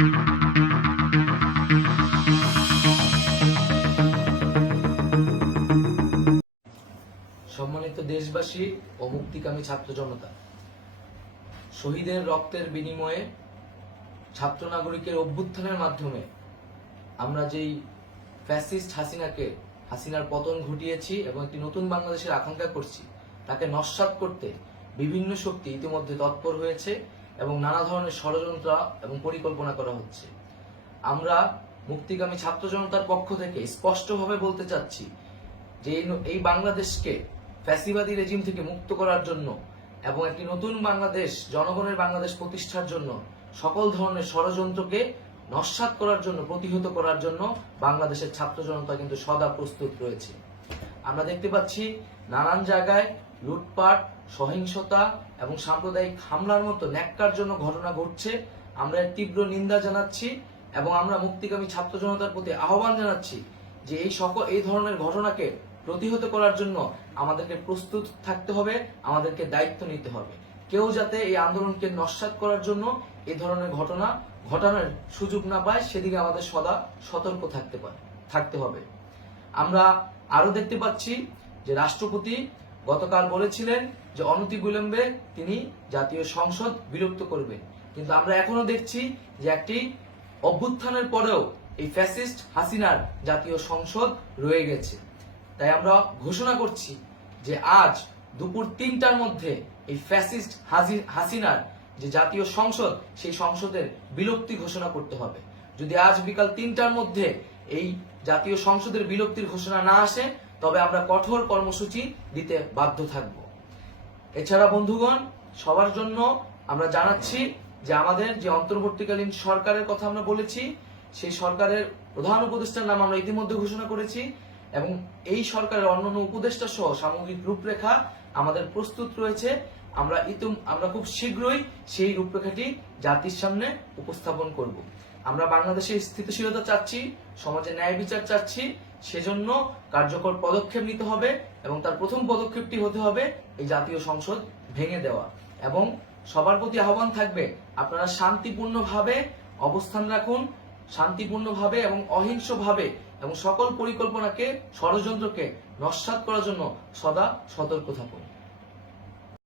সম্মানিত দেশবাসী ও মুক্তিকামী ছাত্র জনতা, শহীদের রক্তের বিনিময়ে ছাত্র নাগরিকের অভ্যুত্থানের মাধ্যমে আমরা যেই ফ্যাসিস্ট হাসিনার পতন ঘটিয়েছি এবং একটি নতুন বাংলাদেশের আকাঙ্ক্ষা করছি, তাকে নস্যাৎ করতে বিভিন্ন শক্তি ইতিমধ্যে তৎপর হয়েছে এবং নানা ধরনের ষড়যন্ত্র এবং পরিকল্পনা করা হচ্ছে। আমরা মুক্তিকামী ছাত্র জনতার পক্ষ থেকে স্পষ্টভাবে বলতে চাচ্ছি যে এই বাংলাদেশকে ফ্যাসিবাদী রেজিম থেকে মুক্ত করার জন্য এবং একটি নতুন বাংলাদেশ, জনগণের বাংলাদেশ প্রতিষ্ঠার জন্য সকল ধরনের ষড়যন্ত্রকে নস্যাৎ করার জন্য, প্রতিহত করার জন্য বাংলাদেশের ছাত্র জনতা কিন্তু সদা প্রস্তুত রয়েছে। আমরা দেখতে পাচ্ছি নানান জায়গায় লুটপাট, সহিংসতা এবং সাম্প্রদায়িক হামলার মতো ন্যাক্কারজনক ঘটনা ঘটছে। আমরা এর তীব্র নিন্দা জানাচ্ছি এবং আমরা মুক্তিকামী ছাত্র জনতার প্রতি আহ্বান জানাচ্ছি যে এই ধরনের ঘটনাকে প্রতিহত করার জন্য আমাদেরকে প্রস্তুত থাকতে হবে, আমাদেরকে দায়িত্ব নিতে হবে। কেউ যাতে এই আন্দোলনকে নস্যাৎ করার জন্য এই ধরনের ঘটনা ঘটানোর সুযোগ না পায়, সেদিকে আমাদের সদা সতর্ক থাকতে হবে। আমরা আরো দেখতে পাচ্ছি যে রাষ্ট্রপতি গতকাল বলেছিলেন যে অনতিবিলম্বে তিনি জাতীয় সংসদ বিলুপ্ত করবেন, কিন্তু আমরা এখনো দেখছি যে একটি অভ্যুত্থানের পরেও এই ফ্যাসিস্ট হাসিনার জাতীয় সংসদ রয়ে গেছে। তাই আমরা ঘোষণা করছি যে আজ দুপুর ৩টার মধ্যে এই ফ্যাসিস্ট হাসিনার যে জাতীয় সংসদ, সেই সংসদের বিলুপ্তি ঘোষণা করতে হবে। যদি আজ বিকাল ৩টার মধ্যে এই জাতীয় সংসদের বিলুপ্তির ঘোষণা না আসে, তবে আমরা কঠোর কর্মসূচি দিতে বাধ্য থাকব। এছাড়া বন্ধুগণ, সবার জন্য আমরা জানাচ্ছি যে আমাদের যে অন্তর্বর্তীকালীন সরকারের কথা আমরা বলেছি, সেই সরকারের প্রধান উপদেষ্টার নাম আমরা ইতিমধ্যে ঘোষণা করেছি এবং এই সরকারের অন্যান্য উপদেষ্টা সহ সামগ্রিক রূপরেখা আমাদের প্রস্তুত রয়েছে। আমরা খুব শীঘ্রই সেই রূপরেখাটি জাতির সামনে উপস্থাপন করব। আমরা বাংলাদেশে স্থিতিশীলতা চাচ্ছি, সমাজে ন্যায় বিচার চাচ্ছি, সেজন্য কার্যকর পদক্ষেপ নিতে হবে এবং তার প্রথম পদক্ষেপটি হতে হবে এই জাতীয় সংসদ ভেঙে দেওয়া। এবং সবার প্রতি আহ্বান থাকবে, আপনারা শান্তিপূর্ণভাবে অবস্থান রাখুন, শান্তিপূর্ণভাবে এবং অহিংসভাবে এবং সকল পরিকল্পনাকে, ষড়যন্ত্রকে নস্যাৎ করার জন্য সদা সতর্ক থাকুন।